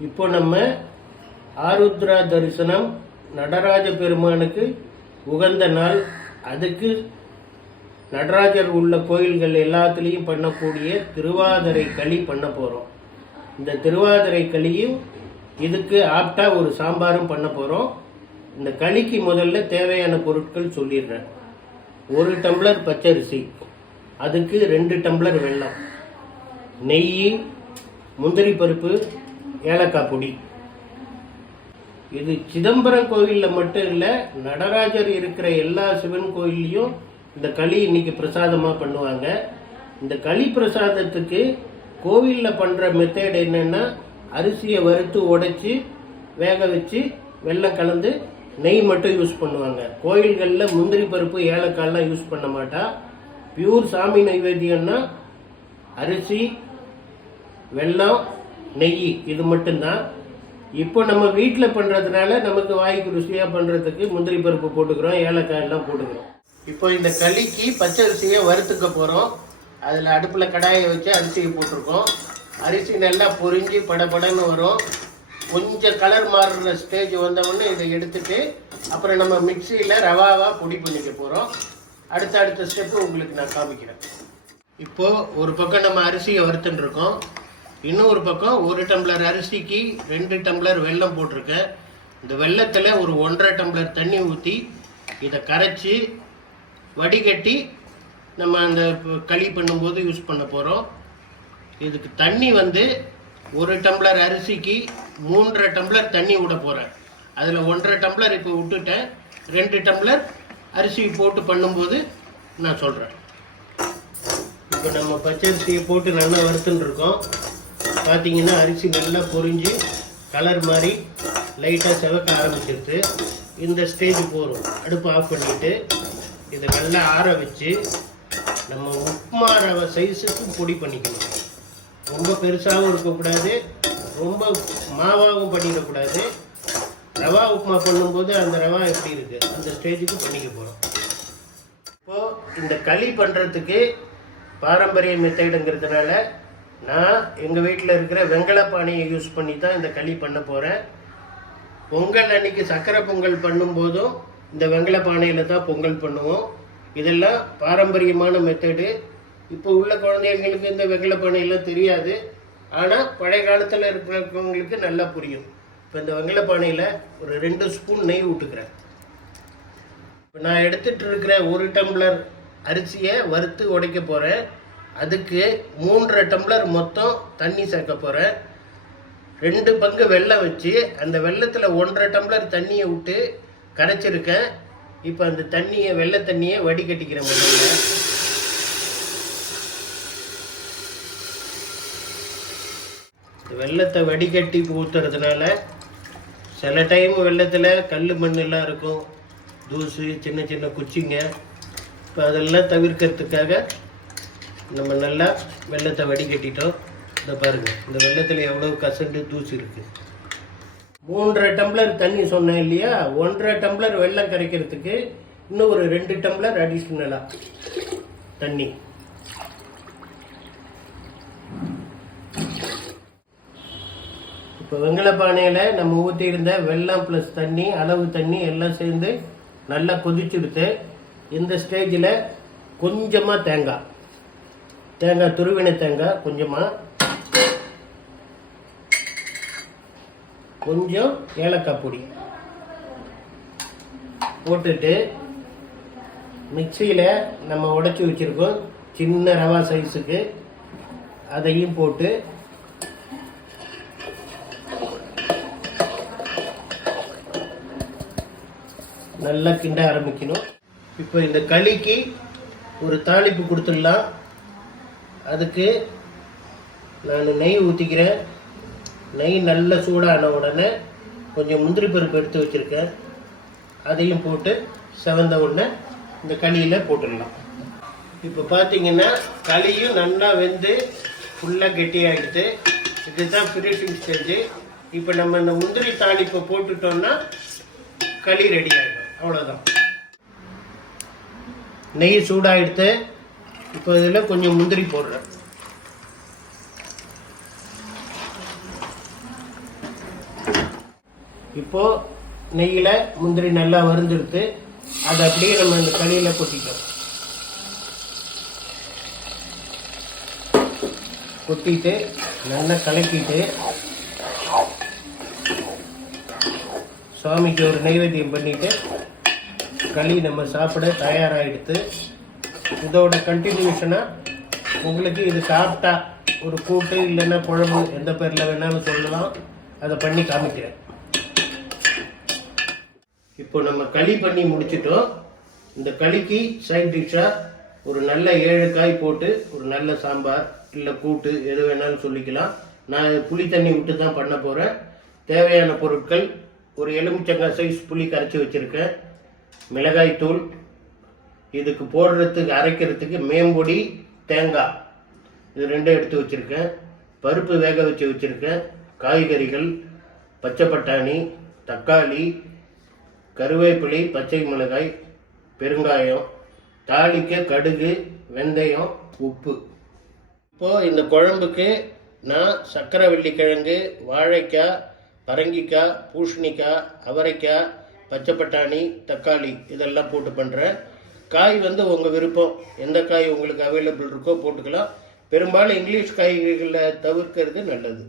இப்போ நம்ம ஆருத்ரா தரிசனம் நடராஜ பெருமானுக்கு உகந்த நாள். அதுக்கு நடராஜர் உள்ள கோயில்கள் எல்லாத்துலேயும் பண்ணக்கூடிய திருவாதிரை களி பண்ண போகிறோம் இந்த திருவாதிரை களியும் இதுக்கு ஆப்டாக ஒரு சாம்பாரும் பண்ண போகிறோம் இந்த களிக்கு முதல்ல தேவையான பொருட்கள் சொல்லிடுறேன். ஒரு டம்ளர் பச்சரிசி அதுக்கு ரெண்டு டம்ளர் வெல்லம் நெய் முந்திரி பருப்பு ஏலக்காய் பொடி. இது சிதம்பரம் கோயிலில் மட்டும் இல்லை நடராஜர் இருக்கிற எல்லா சிவன் கோயில்லையும் இந்த களி இன்னைக்கு பிரசாதமாக பண்ணுவாங்க. இந்த களி பிரசாதத்துக்கு கோவிலில் பண்ணுற மெத்தேட் என்னன்னா அரிசியை வறுத்து உடைச்சி வேக வச்சு வெள்ளம் கலந்து நெய் மட்டும் யூஸ் பண்ணுவாங்க. கோயில்களில் முந்திரி பருப்பு ஏலக்காய்லாம் யூஸ் பண்ண மாட்டா. பியூர் சாமி நைவேத்தியம்னா அரிசி வெல்லம் நெய் இது மட்டும்தான். இப்போ நம்ம வீட்டில் பண்ணுறதுனால நமக்கு வாய்க்கு ருசியாக பண்ணுறதுக்கு முந்திரி பருப்பு போட்டுக்கிறோம் ஏலக்காய் எல்லாம் போட்டுக்கிறோம். இப்போ இந்த களிக்கு பச்சை அரிசியை வறுத்துக்க போகிறோம் அதில் அடுப்பில் கடாயை வச்சு அரிசியை போட்டிருக்கோம். அரிசி நல்லா பொரிஞ்சு படபடன்னு வரும். கொஞ்சம் கலர் மாறுற ஸ்டேஜ் வந்தவுடனே இதை எடுத்துட்டு அப்புறம் நம்ம மிக்சியில் ரவாவாக பொடி பண்ணிக்க போகிறோம் அடுத்த அடுத்த ஸ்டெப்பு உங்களுக்கு நான் காமிக்கிறேன். இப்போது ஒரு பக்கம் நம்ம அரிசியை வறுத்துட்டுருக்கோம் இருக்கோம். இன்னொரு பக்கம் ஒரு டம்ளர் அரிசிக்கு ரெண்டு டம்ளர் வெல்லம் போட்டிருக்கேன் இந்த வெல்லத்தில் ஒரு ஒன்றரை டம்ளர் தண்ணி ஊற்றி இதை கரைச்சி வடிகட்டி நம்ம அந்த களி பண்ணும்போது யூஸ் பண்ண போகிறோம் இதுக்கு தண்ணி வந்து ஒரு டம்ளர் அரிசிக்கு மூன்றரை டம்ளர் தண்ணி விட போகிறேன் அதில் ஒன்றரை டம்ளர் இப்போ விட்டுட்டேன். ரெண்டு டம்ளர் அரிசி போட்டு பண்ணும்போது நான் சொல்கிறேன் இப்போ நம்ம பச்சரிசியை போட்டு நல்லா வறுத்துன்னு இருக்கோம். பார்த்தீங்கன்னா அரிசி நல்லா பொரிஞ்சு கலர் மாதிரி லைட்டாக செவக்க ஆரம்பிச்சிருது இந்த ஸ்டேஜ் போகிறோம் அடுப்பு ஆஃப் பண்ணிவிட்டு இதை நல்லா ஆற வச்சு நம்ம உப்புமா ரவை சைஸுக்கு பொடி பண்ணிக்கணும். ரொம்ப பெருசாகவும் இருக்கக்கூடாது. ரொம்ப மாவாகவும் பண்ணிடக்கூடாது. ரவா உப்புமா பண்ணும்போது அந்த ரவா எப்படி இருக்குது அந்த ஸ்டேஜுக்கு பண்ணிக்க போகிறோம் இப்போது இந்த களி பண்ணுறதுக்கு பாரம்பரிய மெத்தைடுங்கிறதுனால நான் எங்கள் வீட்டில் இருக்கிற வெங்கல பானையை யூஸ் பண்ணி தான் இந்த களி பண்ண போகிறேன் பொங்கல் அன்னைக்கு சக்கரை பொங்கல் பண்ணும்போதும் இந்த வெங்கல பானையில் தான் பொங்கல் பண்ணுவோம். இதெல்லாம் பாரம்பரியமான மெத்தடு இப்போ உள்ள குழந்தைங்களுக்கு இந்த வெங்கல பானையெல்லாம் தெரியாது. ஆனால் பழைய காலத்தில் இருக்கிறவங்களுக்கு நல்லா புரியும். இப்போ இந்த வெங்கல பானையில் ஒரு ரெண்டு ஸ்பூன் நெய் விட்டுக்கிறேன் இப்போ நான் எடுத்துகிட்டு இருக்கிற ஒரு டம்ளர் அரிசியை வறுத்து உடைக்க போகிறேன் அதுக்கு மூன்றரை டம்ளர் மொத்தம் தண்ணி சேர்க்க போகிறேன் ரெண்டு பங்கு வெள்ளம் வச்சு அந்த வெள்ளத்தில் ஒன்றரை டம்ளர் தண்ணியை விட்டு கரைச்சிருக்கேன். இப்போ அந்த தண்ணியை வெள்ளை தண்ணியை வடிகட்டிக்கிறேன் முதல்ல. வெள்ளத்தை வடிகட்டி ஊற்றுறதுனால சில டைம் வெள்ளத்தில் கல் மண்ணெல்லாம் இருக்கும். தூசு சின்ன சின்ன குச்சிங்க. இப்போ அதெல்லாம் தவிர்க்கிறதுக்காக நம்ம நல்லா வெள்ளத்தை வடிகட்டிட்டோம். இதை பாருங்கள் இந்த வெள்ளத்தில் எவ்வளோ கசண்டு தூசி இருக்குது மூன்றரை டம்ளர் தண்ணி சொன்னேன் இல்லையா? ஒன்றரை டம்ளர் வெள்ளம் கரைக்கிறதுக்கு இன்னும் ஒரு ரெண்டு டம்ளர் அடிஷ்னலாக தண்ணி. இப்போ வெங்கல பானையில் நம்ம ஊற்றியிருந்த வெள்ளம் ப்ளஸ் தண்ணி அளவு தண்ணி எல்லாம் சேர்ந்து நல்லா கொதிச்சுடுத்து இந்த ஸ்டேஜில் கொஞ்சமாக தேங்காய். தேங்காய் துருவின தேங்காய் கொஞ்சமாக கொஞ்சம் ஏலக்காய் பொடி. போட்டுட்டு மிக்சியில் நம்ம உடச்சி வச்சுருக்கோம். சின்ன ரவா சைஸுக்கு அதையும் போட்டு நல்லா கிண்ட ஆரம்பிக்கணும். இப்போ இந்த களிக்கு ஒரு தாளிப்பு கொடுத்துடலாம். அதுக்கு நான் நெய் ஊற்றிக்கிறேன் நெய் நல்ல சூடான உடனே கொஞ்சம் முந்திரி பருப்பு எடுத்து வச்சுருக்கேன். அதையும் போட்டு செவந்த உடனே இந்த களியில் போட்டுடலாம். இப்போ பார்த்தீங்கன்னா களியும் நல்லா வெந்து ஃபுல்லாக கெட்டியாகிடுது இதுதான் ஃபினிஷிங் ஸ்டேஜ் இப்போ நம்ம இந்த முந்திரி தாளிப்பை போட்டுட்டோம்னா களி ரெடி ஆகிடும் அவ்வளோதான் நெய் சூடாகிடுத்து இப்போ இதில் கொஞ்சம் முந்திரி போடுறேன். இப்போ நெய்யில் முந்திரி நல்லா வறுந்துடுத்து அதை அப்படியே நம்ம இந்த களியில் கொட்டிட்டோம் கொட்டிட்டு நல்லா கலக்கிட்டு சுவாமிக்கு ஒரு நைவேத்தியம் பண்ணிட்டு களி நம்ம சாப்பிட தயாராகிடுத்து இதோட கண்டினியூஷனாக உங்களுக்கு இது சாப்பிட்டா ஒரு கூட்டு இல்லைன்னா குழம்பு எந்த பேரில் வேணாலும் சொல்லலாம். அதை பண்ணி காமிக்கிறேன். இப்போ நம்ம களி பண்ணி முடிச்சிட்டோம். இந்த களிக்கு சைட் டிஷ்ஷாக ஒரு நல்ல ஏழு காய் போட்டு ஒரு நல்ல சாம்பார் இல்லை கூட்டு எது வேணாலும் சொல்லிக்கலாம். நான் புளி தண்ணி விட்டு தான் பண்ண போகிறேன் தேவையான பொருட்கள் ஒரு எலுமிச்சங்காய் சைஸ் புளி கரைச்சி வச்சுருக்கேன். மிளகாய் தூள் இதுக்கு போடுறதுக்கு அரைக்கிறதுக்கு மேம்பொடி தேங்காய். இது ரெண்டும் எடுத்து வச்சுருக்கேன். பருப்பு வேக வச்சு வச்சுருக்கேன். காய்கறிகள் பச்சை பட்டாணி தக்காளி கருவேப்பிலை பச்சை மிளகாய் பெருங்காயம் தாளிக்க கடுகு வெந்தயம் உப்பு. இப்போது இந்த குழம்புக்கு நான் சக்கரை வெள்ளிக்கிழங்கு வாழைக்காய் பரங்கிக்காய் பூசணிக்காய் அவரைக்காய் பச்சை பட்டாணி தக்காளி இதெல்லாம் போட்டு பண்ணுறேன் காய் வந்து உங்கள் விருப்பம். எந்த காய் உங்களுக்கு அவைலபிள் இருக்கோ போட்டுக்கலாம். பெரும்பாலும் இங்கிலீஷ் காய்கறிகளை தவிர்க்கிறது நல்லது.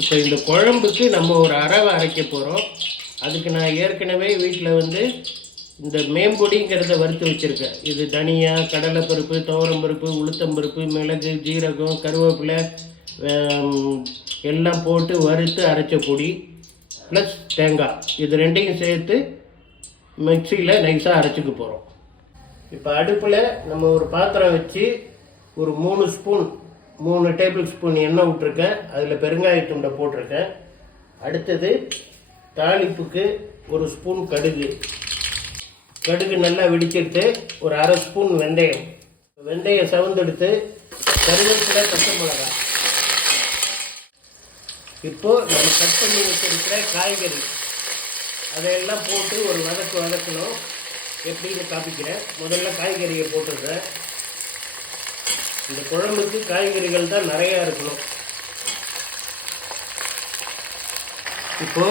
இப்போ இந்த குழம்புக்கு நம்ம ஒரு அரவை அரைக்க போகிறோம் அதுக்கு நான் ஏற்கனவே வீட்டில் வந்து இந்த மேம்பொடிங்கிறத வறுத்து வச்சுருக்கேன். இது தனியா கடலைப்பருப்பு துவரம்பருப்பு உளுத்தம்பருப்பு மிளகு ஜீரகம் கருவேப்பிலை எல்லாம் போட்டு வறுத்து அரைச்ச பொடி ப்ளஸ் தேங்காய். இது ரெண்டையும் சேர்த்து மிக்சியில் நைஸாக அரைச்சிக்க போகிறோம் இப்போ அடுப்பில் நம்ம ஒரு பாத்திரம் வச்சு ஒரு மூணு ஸ்பூன் மூணு டேபிள் ஸ்பூன் எண்ணெய் விட்டுருக்கேன். அதில் பெருங்காயத்துண்டை போட்டிருக்கேன். அடுத்தது தாளிப்புக்கு ஒரு ஸ்பூன் கடுகு. கடுகு நல்லா வெடிச்சிட்டு ஒரு அரை ஸ்பூன் வெந்தயம். வெந்தயம் சவுந்தெடுத்து கருவேப்பிலை பச்சை மிளகா இப்போது நம்ம கட் பண்ணி வச்சிருக்கிற காய்கறி. அதையெல்லாம் போட்டு ஒரு வதக்கு வதக்கணும். எப்படின்னு காப்பிக்கிறேன்? முதல்ல காய்கறியை போட்டுடுறேன். இந்த குழம்புக்கு காய்கறிகள் தான் நிறையா இருக்கணும். இப்போ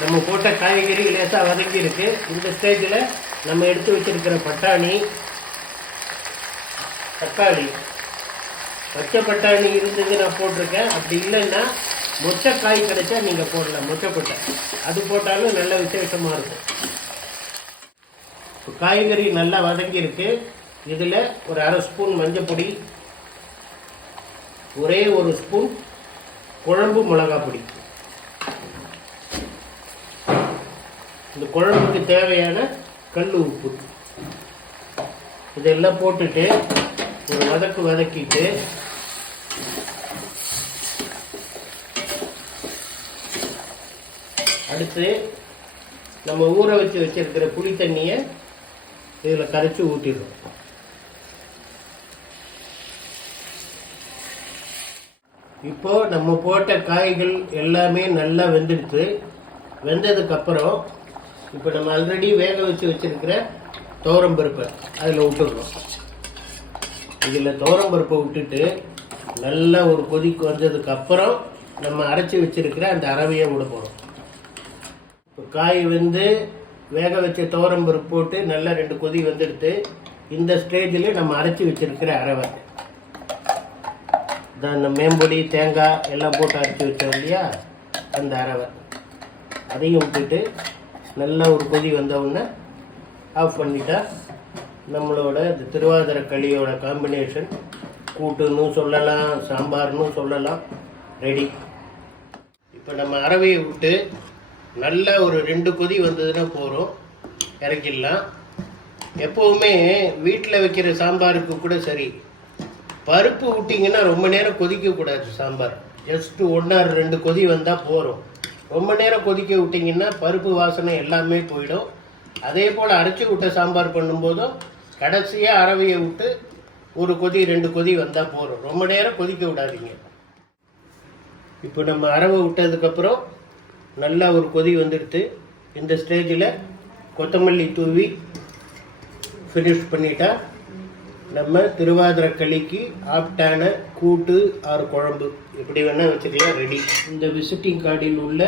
நம்ம போட்ட காய்கறி லேசாக வதக்கி இருக்கு. இந்த ஸ்டேஜில் நம்ம எடுத்து வச்சிருக்கிற பட்டாணி தக்காளி. பச்சை பட்டாணி இருந்தது நான் போட்டிருக்கேன். அப்படி இல்லைன்னா மொச்சை காய் கிடைச்சா நீங்கள் போடலாம். மொச்சைப்பட்டை. அது போட்டாலும் நல்ல விசேஷமாக இருக்கும். இப்போ காய்கறி நல்லா வதங்கியிருக்கு. இதில் ஒரு அரை ஸ்பூன் மஞ்சள் பொடி ஒரே ஒரு ஸ்பூன் குழம்பு மிளகா பொடி. இந்த குழம்புக்கு தேவையான கல் உப்பு. இதெல்லாம் போட்டுட்டு ஒரு வதக்கு வதக்கிட்டு அடுத்து நம்ம ஊற வச்சு வச்சிருக்கிற புளி தண்ணியை இதில் கரைச்சி ஊற்றிடுறோம் இப்போ நம்ம போட்ட காய்கள் எல்லாமே நல்லா வெந்துடுச்சு. வெந்ததுக்கப்புறம் இப்போ நம்ம ஆல்ரெடி வேக வச்சு வச்சிருக்கிற துவரம்பருப்பை அதில் விட்டுடுறோம். இதில் துவரம்பருப்பை விட்டுட்டு நல்லா ஒரு கொதிக்கு வந்ததுக்கு அப்புறம் நம்ம அரைச்சி வச்சிருக்கிற அந்த அரவையை விட போகிறோம் இப்போ காய் வந்து வேக வச்ச துவரம்பருப்பு போட்டு நல்லா ரெண்டு கொதி வந்துடுத்து இந்த ஸ்டேஜில் நம்ம அரைச்சி வச்சிருக்கிற அரவை தான் இந்த மேம்பொடி தேங்காய் எல்லாம் போட்டு அரைச்சி வச்சோம் இல்லையா? அந்த அரவை அதையும் விட்டுட்டு நல்லா ஒரு கொதி வந்தவுடனே ஆஃப் பண்ணிட்டா நம்மளோட இந்த திருவாதிரை களியோட காம்பினேஷன் கூட்டுன்னு சொல்லலாம் சாம்பார்னு சொல்லலாம் ரெடி இப்போ நம்ம அரவையை விட்டு நல்ல ஒரு ரெண்டு கொதி வந்ததுன்னா போகிறோம் இறக்கிடலாம். எப்போவுமே வீட்டில் வைக்கிற சாம்பாருக்கு கூட சரி. பருப்பு விட்டிங்கன்னா ரொம்ப நேரம் கொதிக்கக்கூடாது சாம்பார். ஜஸ்ட்டு ஒன்றா ரெண்டு கொதி வந்தால் போகிறோம் ரொம்ப நேரம் கொதிக்க விட்டிங்கன்னா பருப்பு வாசனை எல்லாமே போயிடும். அதே போல் அரைச்சி விட்ட சாம்பார் பண்ணும்போதும் கடைசியாக அரவையை விட்டு ஒரு கொதி ரெண்டு கொதி வந்தால் போகிறோம் ரொம்ப நேரம் கொதிக்க விடாதீங்க. இப்போ நம்ம அரவை விட்டதுக்கப்புறம் நல்லா ஒரு கொதி வந்துடுத்து. இந்த ஸ்டேஜில் கொத்தமல்லி தூவி ஃபினிஷ் பண்ணிட்டா நம்ம திருவாதிரை களிக்கு ஆப்டான கூட்டு ஆறு குழம்பு. எப்படி வேணால் வச்சுக்கலாம் ரெடி இந்த விசிட்டிங் கார்டில் உள்ள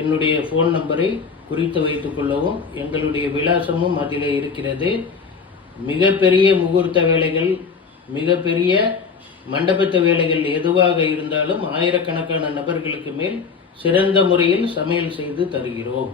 என்னுடைய ஃபோன் நம்பரை குறித்து வைத்துக்கொள்ளவும் எங்களுடைய விலாசமும் அதில் இருக்கிறது. மிகப்பெரிய முகூர்த்த வேலைகள் மிகப்பெரிய மண்டபத்து வேலைகள் எதுவாக இருந்தாலும் ஆயிரக்கணக்கான நபர்களுக்கு மேல் சிறந்த முறையில் சமையல் செய்து தருகிறோம்.